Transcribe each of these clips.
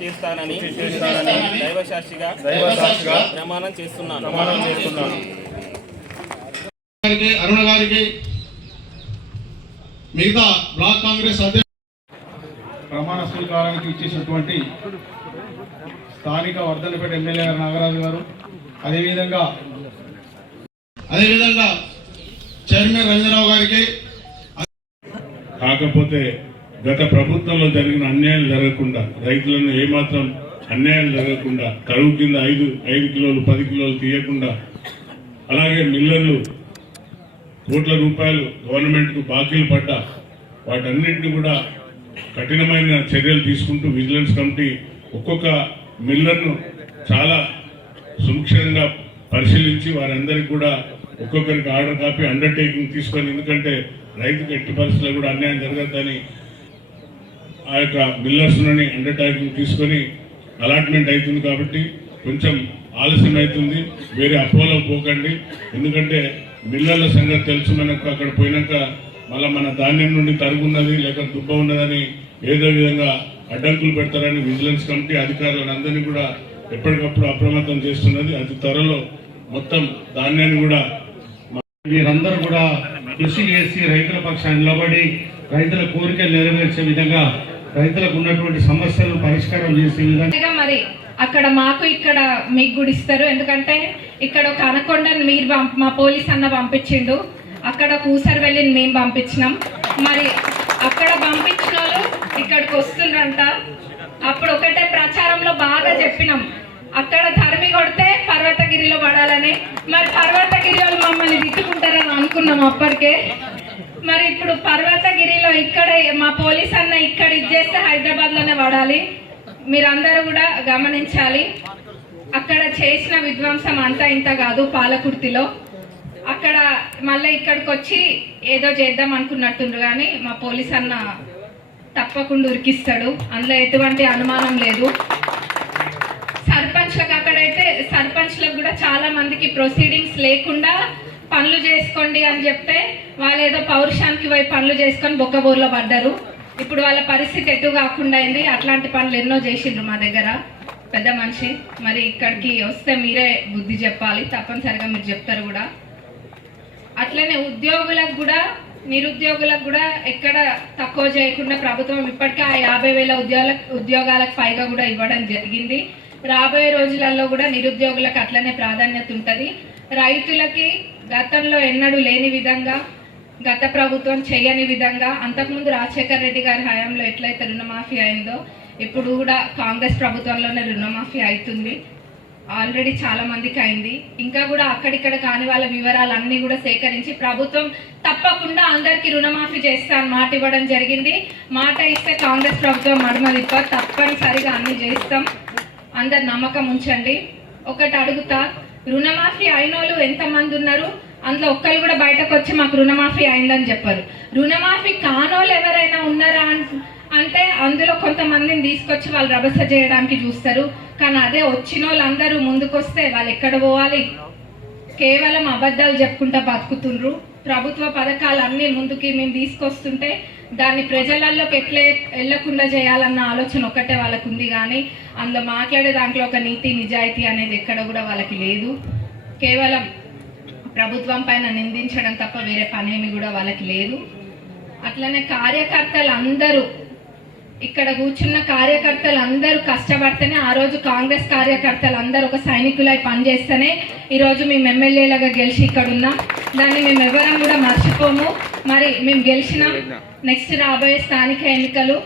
చేస్తానని దైవసాక్షిగా ప్రమాణం చేస్తున్నాను. అరుణ గారికి మిగతా బ్లాక్ కాంగ్రెస్ అధ్యక్షుడు ప్రమాణ స్వీకారానికి ఇచ్చేసినటువంటి స్థానిక వర్ధన్నపేట ఎమ్మెల్యే గారు నాగరాజు గారు, అదేవిధంగా చైర్మన్ రవీంద్రరావు గారికి. కాకపోతే గత ప్రభుత్వంలో జరిగిన అన్యాయాలు జరగకుండా, రైతులను ఏమాత్రం అన్యాయాలు జరగకుండా, కరువు కింద 5 కిలోలు 10 కిలోలు తీయకుండా, అలాగే మిల్లర్లు కోట్ల రూపాయలు గవర్నమెంట్కు బాకీలు పడ్డా వాటన్నిటిని కూడా కఠినమైన చర్యలు తీసుకుంటూ విజిలెన్స్ కమిటీ ఒక్కొక్క మిల్లర్ను చాలా సూక్ష్మంగా పరిశీలించి వారందరికీ కూడా ఒక్కొక్కరికి ఆర్డర్ కాపీ అండర్టేకింగ్ తీసుకొని, ఎందుకంటే రైతుకు ఎట్టి పరిస్థితుల్లో కూడా అన్యాయం జరగద్దని ఆ యొక్క మిల్లర్స్ని అండర్టేకింగ్ తీసుకొని అలాట్మెంట్ అవుతుంది. కాబట్టి కొంచెం ఆలస్యం అవుతుంది, వేరే అపోలో పోకండి. ఎందుకంటే మిల్లర్ల సంగతి తెలుసు మనకు. అక్కడ పోయినాక మళ్ళీ మన ధాన్యం నుండి తరుగున్నది లేక దుబ్బ ఉన్నదని ఏదో విధంగా అడ్డంకులు పెడతారని విజిలెన్స్ కమిటీ అధికారులను అందరినీ కూడా ఎప్పటికప్పుడు అప్రమత్తం చేస్తున్నది. అతి త్వరలో మొత్తం ధాన్యాన్ని కూడా మీరందరూ కూడా కృషి చేసి రైతుల పక్షాన్ని నిలబడి రైతుల కోరికలు నెరవేర్చే విధంగా, రైతులకు ఉన్నటువంటి సమస్యలను పరిష్కారం చేసే విధంగా మరి అక్కడ మాకు ఇక్కడ మీకు కూడా ఇస్తారు. ఎందుకంటే ఇక్కడ ఒక అనకొండని మీరు మా పోలీస్ అన్న పంపించిండు, అక్కడ కూసరు వెళ్ళి మేము పంపించినాం. మరి అక్కడ పంపించిన వాళ్ళు ఇక్కడికి వస్తుండ్రంట. అప్పుడు ఒకటే ప్రచారంలో బాగా చెప్పినాం, అక్కడ తరిమి కొడితే పర్వతగిరిలో పడాలని. మరి పర్వతగిరి వాళ్ళు మమ్మల్ని తిట్టుకుంటారని అనుకున్నాం అప్పటికే. మరి ఇప్పుడు పర్వతగిరిలో ఇక్కడే మా పోలీస్ అన్న ఇక్కడ ఇచ్చేస్తే హైదరాబాద్లోనే పడాలి. మీరందరూ కూడా గమనించాలి. అక్కడ చేసిన విధ్వంసం అంతా ఇంత కాదు. పాలకుర్తిలో అక్కడ మళ్ళీ ఇక్కడికి వచ్చి ఏదో చేద్దాం అనుకున్నట్టుండ్రు, కానీ మా పోలీస్ అన్న తప్పకుండా ఉరికిస్తాడు, అందులో ఎటువంటి అనుమానం లేదు. సర్పంచ్లకు అక్కడైతే సర్పంచ్లకు కూడా చాలా మందికి ప్రొసీడింగ్స్ లేకుండా పనులు చేసుకోండి అని చెప్తే వాళ్ళు ఏదో పౌరుషానికి పోయి పనులు చేసుకొని బొక్కబోర్లో పడ్డారు. ఇప్పుడు వాళ్ళ పరిస్థితి ఎటు కాకుండా అయింది. అట్లాంటి పనులు ఎన్నో చేసిండ్రు మా దగ్గర పెద్ద మనిషి. మరి ఇక్కడికి వస్తే మీరే బుద్ధి చెప్పాలి, తప్పనిసరిగా మీరు చెప్తారు కూడా. అట్లనే ఉద్యోగులకు కూడా నిరుద్యోగులకు కూడా ఎక్కడ తక్కువ చేయకుండా ప్రభుత్వం ఇప్పటికే 50,000 ఉద్యోగాలకు పైగా కూడా ఇవ్వడం జరిగింది. రాబోయే రోజులలో కూడా నిరుద్యోగులకు అట్లనే ప్రాధాన్యత ఉంటుంది. రైతులకి గతంలో ఎన్నడూ లేని విధంగా, గత ప్రభుత్వం చేయని విధంగా, అంతకుముందు రాజశేఖర్ రెడ్డి గారి హయాంలో ఎట్లయితే రుణమాఫీ అయిందో ఇప్పుడు కూడా కాంగ్రెస్ ప్రభుత్వంలోనే రుణమాఫీ అవుతుంది. ఆల్రెడీ చాలా మందికి అయింది. ఇంకా కూడా అక్కడిక్కడ కాని వాళ్ళ వివరాలన్నీ కూడా సేకరించి ప్రభుత్వం తప్పకుండా అందరికీ రుణమాఫీ చేస్తాను మాట ఇవ్వడం జరిగింది. మాట ఇస్తే కాంగ్రెస్ ప్రభుత్వం మడమదిప్ప తప్పనిసరిగా అన్ని చేస్తాం. అందరు నమ్మకం ఉంచండి. ఒకటి అడుగుతా, రుణమాఫీ అయిన వాళ్ళు ఎంతమంది ఉన్నారు? అందులో ఒక్కరు కూడా బయటకు వచ్చి మాకు రుణమాఫీ అయిందని చెప్పారు. రుణమాఫీ కానోళ్ళు ఎవరైనా ఉన్నారా అంటే అందులో కొంతమందిని తీసుకొచ్చి వాళ్ళు రభస చేయడానికి చూస్తారు. కానీ అదే వచ్చిన వాళ్ళందరూ ముందుకొస్తే వాళ్ళు ఎక్కడ పోవాలి? కేవలం అబద్ధాలు చెప్పుకుంటా బతుకుతుండ్రు. ప్రభుత్వ పథకాలు అన్ని ముందుకి మేము తీసుకొస్తుంటే దాన్ని ప్రజలలోకి ఎట్లే వెళ్లకుండా చేయాలన్న ఆలోచన ఒక్కటే వాళ్ళకు ఉంది. కానీ అందులో మాట్లాడే దాంట్లో ఒక నీతి నిజాయితీ అనేది ఎక్కడ కూడా వాళ్ళకి లేదు. కేవలం ప్రభుత్వం పైన నిందించడం తప్ప వేరే పనేమి కూడా వాళ్ళకి లేదు. అట్లనే కార్యకర్తలు అందరూ ఇక్కడ కూర్చున్న కార్యకర్తలు అందరూ కష్టపడితేనే, ఆ రోజు కాంగ్రెస్ కార్యకర్తలు అందరూ ఒక సైనికులై పనిచేస్తేనే ఈరోజు మేము ఎమ్మెల్యేలుగా గెలిచి ఇక్కడ ఉన్నాం. దాన్ని మేము ఎవరం కూడా మర్చిపోము. మరి మేము గెలిచినాం. నెక్స్ట్ రాబోయే స్థానిక ఎన్నికలు,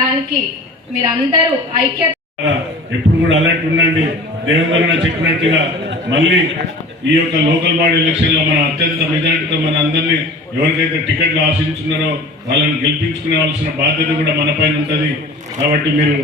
దానికి మీరందరూ ఐక్యత ఎప్పుడు కూడా అలర్ట్ ఉండండి. దేవేంద్ర చెప్పినట్టుగా మళ్ళీ ఈ యొక్క లోకల్ బాడీ ఎలక్షన్ లో మన అత్యంత మెజార్టీతో మన అందరినీ ఎవరికైతే టికెట్లు ఆశించున్నారో వాళ్ళని గెలిపించుకునేవలసిన బాధ్యత కూడా మన పైన ఉంటుంది. కాబట్టి మీరు